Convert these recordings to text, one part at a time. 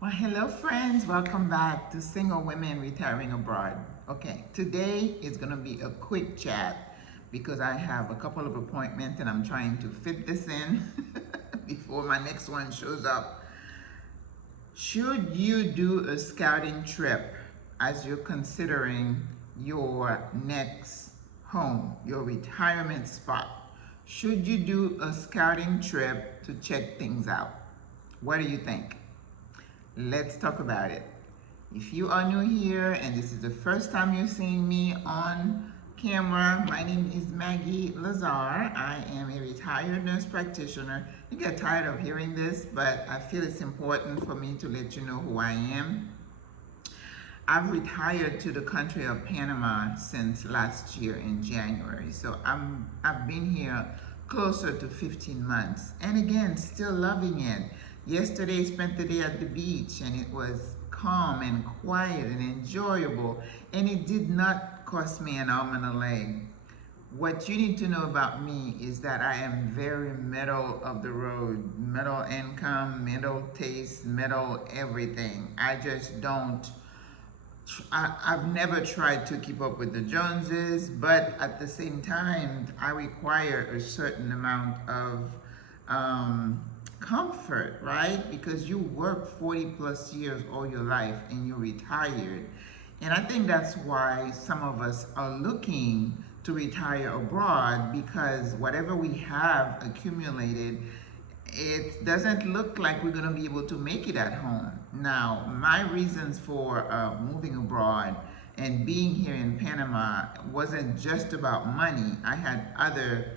Well, hello friends, welcome back to Single Women Retiring Abroad. Okay, today is going to be a quick chat because I have a couple of appointments and I'm trying to fit this in before my next one shows up. Should you do a scouting trip as you're considering your next home, your retirement spot? Should you do a scouting trip to check things out? What do you think? Let's talk about it. If you are new here and this is the first time you're seeing me on camera, my name is Maggie Lazar. I am a retired nurse practitioner. You get tired of hearing this, but I feel it's important for me to let you know who I am. I've retired to the country of Panama since last year in January. So I've been here closer to 15 months. And again, still loving it. Yesterday, spent the day at the beach and it was calm and quiet and enjoyable. And it did not cost me an arm and a leg. What you need to know about me is that I am very middle of the road. Middle income, middle taste, middle everything. I just don't I've never tried to keep up with the Joneses, but at the same time, I require a certain amount of comfort, right? Because you work 40 plus years all your life and you're retired. And I think that's why some of us are looking to retire abroad, because whatever we have accumulated, it doesn't look like we're going to be able to make it at home. Now, my reasons for moving abroad and being here in Panama wasn't just about money. I had other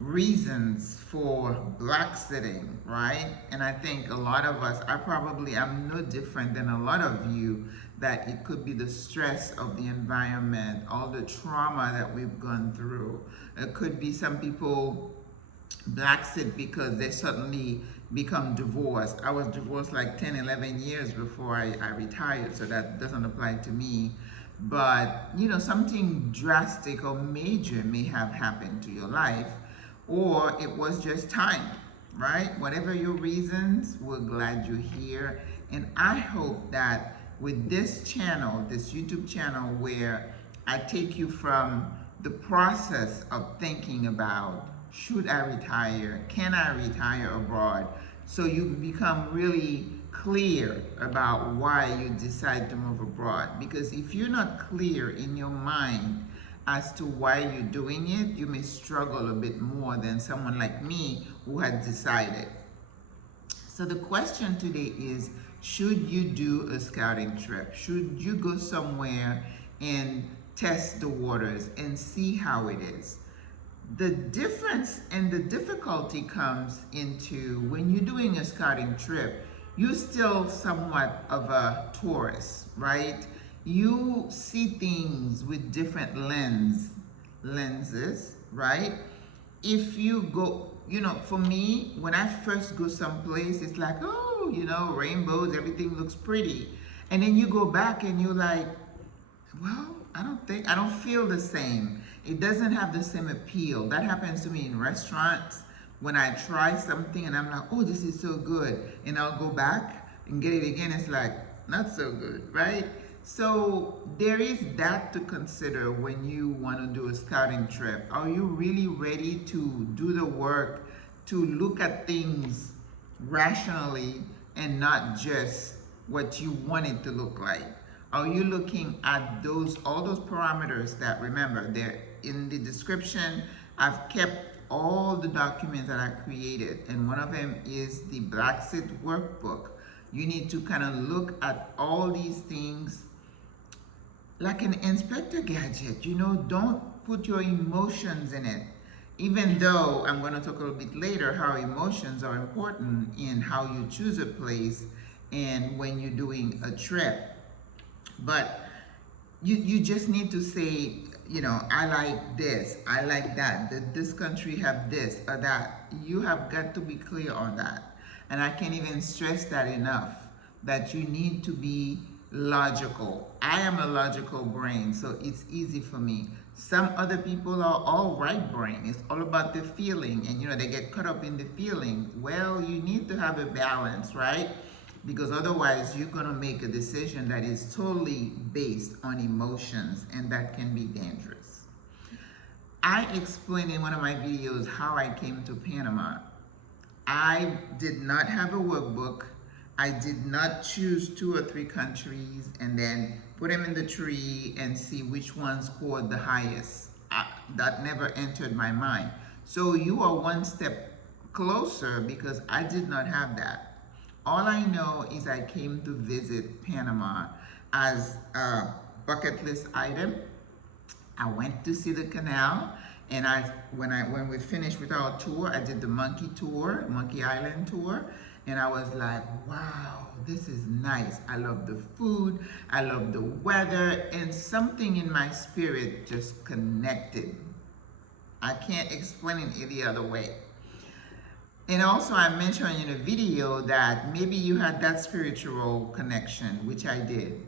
reasons for black sitting, right? And I think a lot of us, I'm no different than a lot of you, that it could be the stress of the environment, all the trauma that we've gone through. It could be some people black sit because they suddenly become divorced. I was divorced like 10, 11 years before I retired, so that doesn't apply to me. But, you know, something drastic or major may have happened to your life, or it was just time, right? Whatever your reasons, we're glad you're here. And I hope that with this channel, this YouTube channel, where I take you from the process of thinking about, should I retire? Can I retire abroad? So you become really clear about why you decide to move abroad. Because if you're not clear in your mind as to why you're doing it, you may struggle a bit more than someone like me who had decided. So the question today is, should you do a scouting trip? Should you go somewhere and test the waters and see how it is? The difference and the difficulty comes into when you're doing a scouting trip, you're still somewhat of a tourist, right? You see things with different lenses, right? If you go, you know, for me, when I first go someplace, it's like, oh, you know, rainbows, everything looks pretty. And then you go back and you're like, well, I don't feel the same. It doesn't have the same appeal. That happens to me in restaurants when I try something and I'm like, oh, this is so good. And I'll go back and get it again. It's like, not so good, right? So there is that to consider when you want to do a scouting trip. Are you really ready to do the work, to look at things rationally and not just what you want it to look like? Are you looking at all those parameters that, remember, they're in the description? I've kept all the documents that I created, and one of them is the Black Sit workbook. You need to kind of look at all these things like an inspector gadget. You know, don't put your emotions in it. Even though I'm going to talk a little bit later how emotions are important in how you choose a place and when you're doing a trip. But you just need to say, you know, I like this, I like that, this country have this or that. You have got to be clear on that. And I can't even stress that enough, that you need to be logical. I am a logical brain, so it's easy for me. Some other people are all right brain. It's all about the feeling, and you know, they get caught up in the feeling. Well, you need to have a balance, right? because otherwise you're going to make a decision that is totally based on emotions, and that can be dangerous. I explained in one of my videos how I came to Panama. I did not have a workbook. I did not choose 2 or 3 countries and then put them in the tree and see which one scored the highest. That never entered my mind. So you are one step closer, because I did not have that. All I know is I came to visit Panama as a bucket list item. I went to see the canal, and when we finished with our tour, I did the Monkey Island tour, and I was like, wow, this is nice. I love the food, I love the weather, and something in my spirit just connected. I can't explain it any other way. And also I mentioned in a video that maybe you had that spiritual connection, which I did.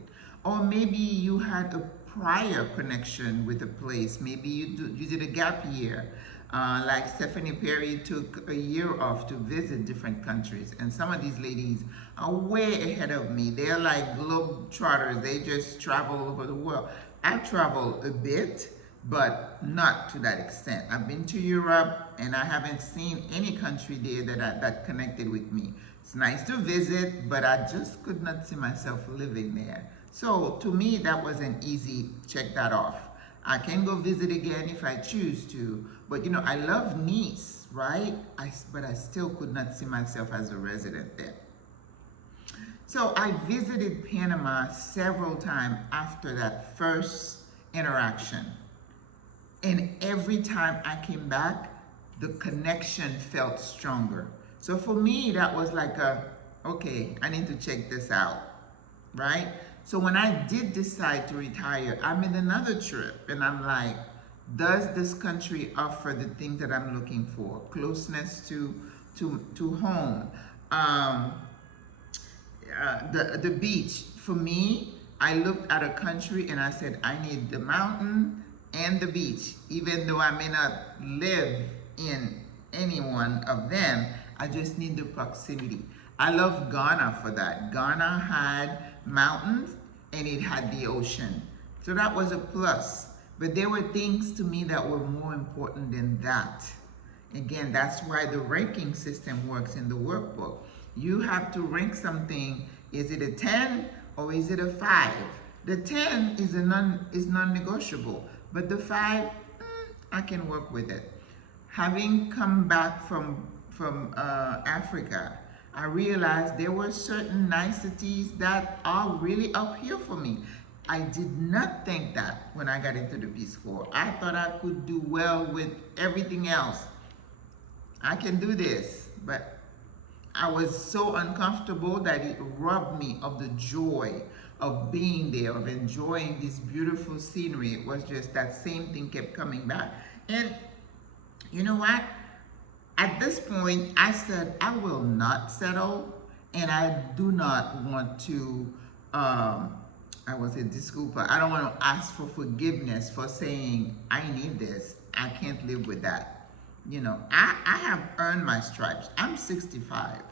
Or maybe you had a prior connection with a place. Maybe you did a gap year. Like Stephanie Perry took a year off to visit different countries. And some of these ladies are way ahead of me. They're like globe trotters. They just travel all over the world. I travel a bit, but not to that extent. I've been to Europe, and I haven't seen any country there that connected with me. It's nice to visit, but I just could not see myself living there. So to me, that was an easy check that off. I can go visit again if I choose to, but you know, I love Nice, right? But I still could not see myself as a resident there. So I visited Panama several times after that first interaction. And every time I came back, the connection felt stronger. So for me, that was like okay, I need to check this out, right? So when I did decide to retire, I'm in another trip, and I'm like, does this country offer the things that I'm looking for? Closeness to home. The beach. For me, I looked at a country and I said, I need the mountain and the beach. Even though I may not live in any one of them, I just need the proximity. I love Ghana for that. Ghana had mountains and it had the ocean. So that was a plus. But there were things to me that were more important than that. Again, that's why the ranking system works in the workbook. You have to rank something. Is it a 10 or is it a 5? The 10 is non-negotiable, but the 5, I can work with it. Having come back from Africa, I realized there were certain niceties that are really up here for me. I did not think that when I got into the Peace Corps. I thought I could do well with everything else. I can do this, but I was so uncomfortable that it robbed me of the joy of being there, of enjoying this beautiful scenery. It was just that same thing kept coming back. And you know what? At this point, I said, I will not settle, and I do not want to, I was a disculpa. I don't want to ask for forgiveness for saying, I need this. I can't live with that. You know, I have earned my stripes. I'm 65.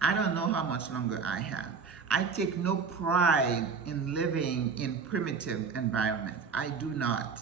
I don't know how much longer I have. I take no pride in living in primitive environments. I do not.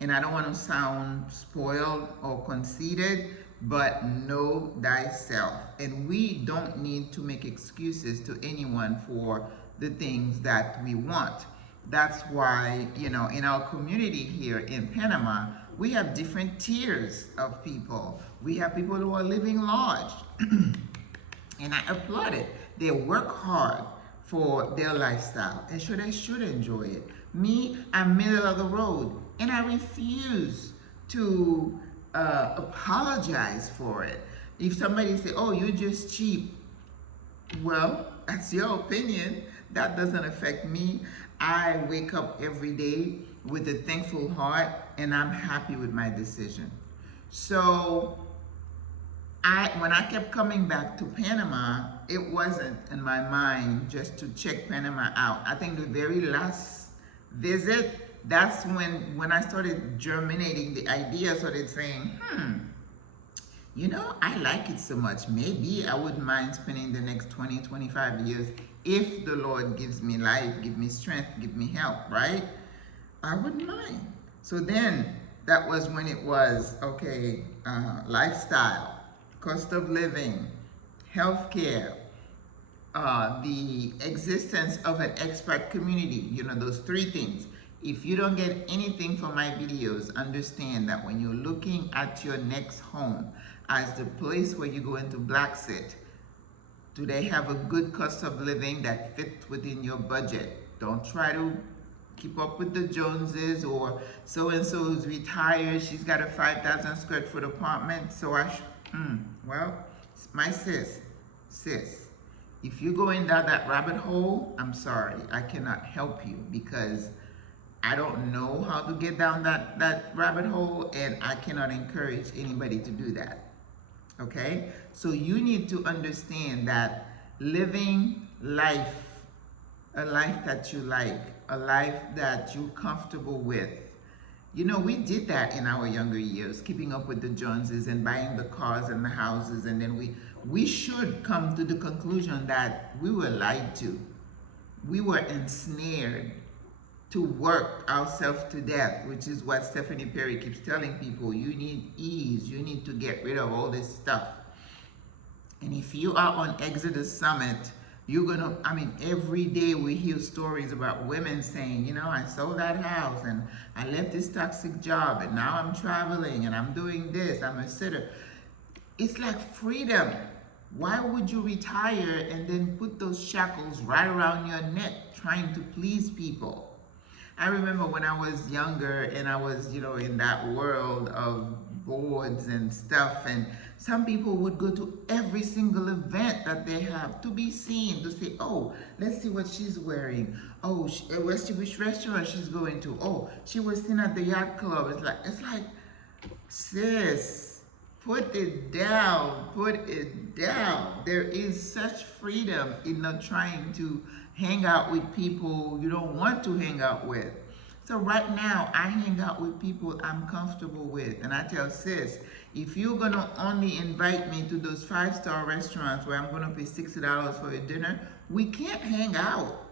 And I don't want to sound spoiled or conceited, but know thyself. And we don't need to make excuses to anyone for the things that we want. That's why, you know, in our community here in Panama, we have different tiers of people. We have people who are living large. And I applaud it. They work hard for their lifestyle, and so they should enjoy it. Me, I'm middle of the road, and I refuse to apologize for it. If somebody say, oh, you're just cheap, well, that's your opinion. That doesn't affect me. I wake up every day with a thankful heart, and I'm happy with my decision. So when I kept coming back to Panama, it wasn't in my mind just to check Panama out. I think the very last visit, that's when I started germinating the idea, started saying, you know, I like it so much. Maybe I wouldn't mind spending the next 20, 25 years If the Lord gives me life, give me strength, give me help, right? I wouldn't mind. So then that was when it was, okay, lifestyle, cost of living, healthcare, the existence of an expat community, those three things. If you don't get anything from my videos, understand that when you're looking at your next home as the place where you go into black sit, do they have a good cost of living that fits within your budget? Don't try to keep up with the Joneses, or so-and-so's retired, she's got a 5,000 square foot apartment, so well, my sis, if you're going down that rabbit hole, I'm sorry, I cannot help you, because I don't know how to get down that rabbit hole, and I cannot encourage anybody to do that. Okay? So you need to understand that living life, a life that you like, a life that you're comfortable with. We did that in our younger years, keeping up with the Joneses and buying the cars and the houses, and then we should come to the conclusion that we were lied to. We were ensnared to work ourselves to death, which is what Stephanie Perry keeps telling people. You need ease. You need to get rid of all this stuff. And if you are on Exodus Summit, you're gonna, every day we hear stories about women saying, I sold that house and I left this toxic job and now I'm traveling and I'm doing this, I'm a sitter. It's like freedom. Why would you retire and then put those shackles right around your neck trying to please people? I remember when I was younger and I was, in that world of boards and stuff, and some people would go to every single event that they have to be seen, to say, oh, let's see what she's wearing. Oh, which restaurant she's going to. Oh, she was seen at the yacht club. It's like, sis, put it down, put it down. There is such freedom in not trying to hang out with people you don't want to hang out with. So right now, I hang out with people I'm comfortable with. And I tell sis, if you're going to only invite me to those 5-star restaurants where I'm going to pay $60 for a dinner, we can't hang out.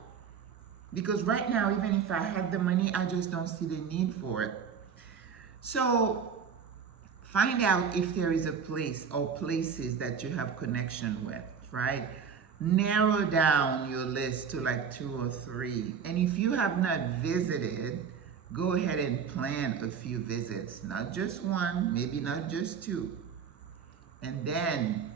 Because right now, even if I had the money, I just don't see the need for it. So find out if there is a place or places that you have connection with, right? Narrow down your list to like 2 or 3. And if you have not visited, go ahead and plan a few visits. Not just 1, maybe not just 2. And then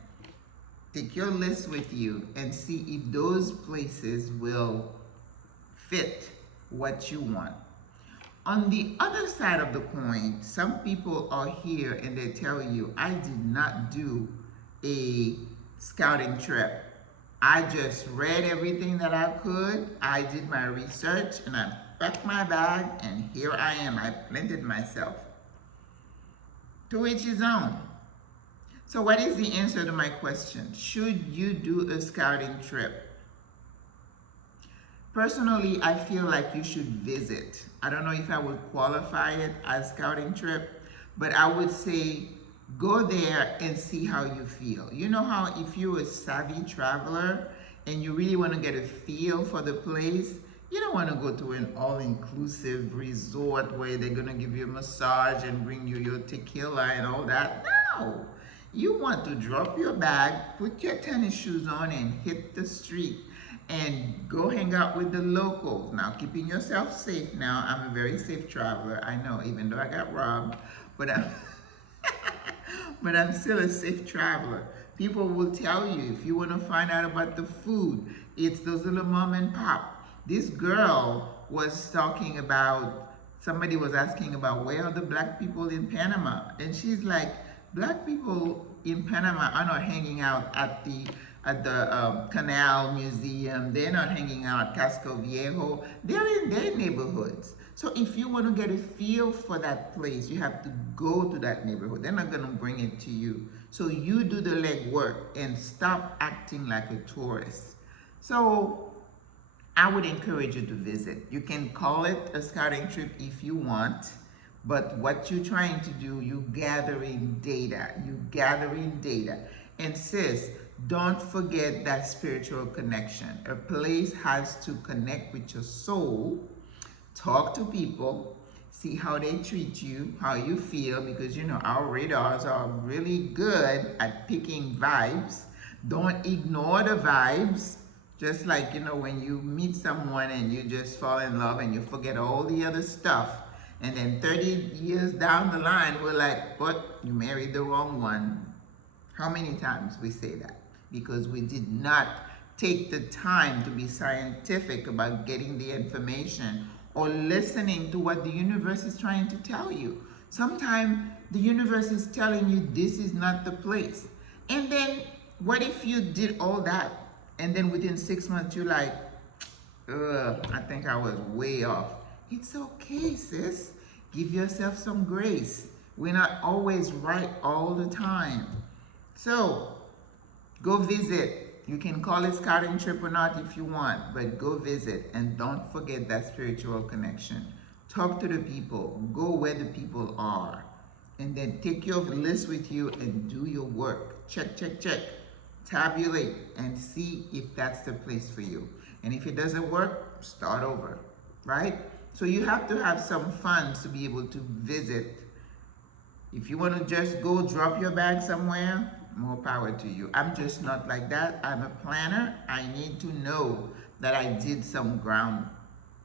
take your list with you and see if those places will fit what you want. On the other side of the coin, some people are here and they tell you, I did not do a scouting trip. I just read everything that I could. I did my research and I packed my bag and here I am. I planted myself. To each his own. So what is the answer to my question? Should you do a scouting trip? Personally, I feel like you should visit. I don't know if I would qualify it as scouting trip, but I would say go there and see how you feel. You know how if you're a savvy traveler and you really want to get a feel for the place, you don't want to go to an all-inclusive resort where they're going to give you a massage and bring you your tequila and all that. No! You want to drop your bag, put your tennis shoes on and hit the street and go hang out with the locals. Now, keeping yourself safe now. I'm a very safe traveler. I know, even though I got robbed, but I'm still a safe traveler. People will tell you, if you want to find out about the food, it's those little mom and pop. This girl was talking about, somebody was asking about where are the black people in Panama? And she's like, black people in Panama are not hanging out at the Canal Museum. They're not hanging out at Casco Viejo. They're in their neighborhoods. So if you want to get a feel for that place, you have to go to that neighborhood. They're not going to bring it to you. So you do the legwork and stop acting like a tourist. So I would encourage you to visit. You can call it a scouting trip if you want, but what you're trying to do, you're gathering data. And sis, don't forget that spiritual connection. A place has to connect with your soul. Talk to people, see how they treat you, how you feel, because you know our radars are really good at picking vibes. Don't ignore the vibes. Just like, you know, when you meet someone and you just fall in love and you forget all the other stuff, and then 30 years down the line, we're like, but you married the wrong one. How many times we say that? Because we did not take the time to be scientific about getting the information or listening to what the universe is trying to tell you. Sometimes the universe is telling you this is not the place. And then what if you did all that and then within 6 months you're like, ugh, I think I was way off. It's okay, sis. Give yourself some grace. We're not always right all the time. So, go visit. You can call it scouting trip or not if you want, but go visit and don't forget that spiritual connection. Talk to the people. Go where the people are. And then take your list with you and do your work. Check, check, check. Tabulate and see if that's the place for you. And if it doesn't work, start over, right? So you have to have some funds to be able to visit. If you want to just go drop your bag somewhere, more power to you. I'm just not like that. I'm a planner. I need to know that I did some ground,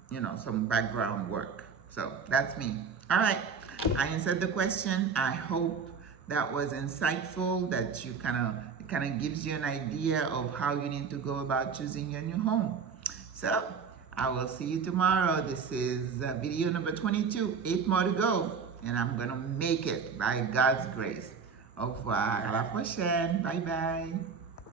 you know, some background work. So that's me. All right. I answered the question. I hope that was insightful, that you kind of gives you an idea of how you need to go about choosing your new home. So I will see you tomorrow. This is video number 22, 8 more to go. And I'm going to make it by God's grace. Au revoir. À la prochaine. Bye bye.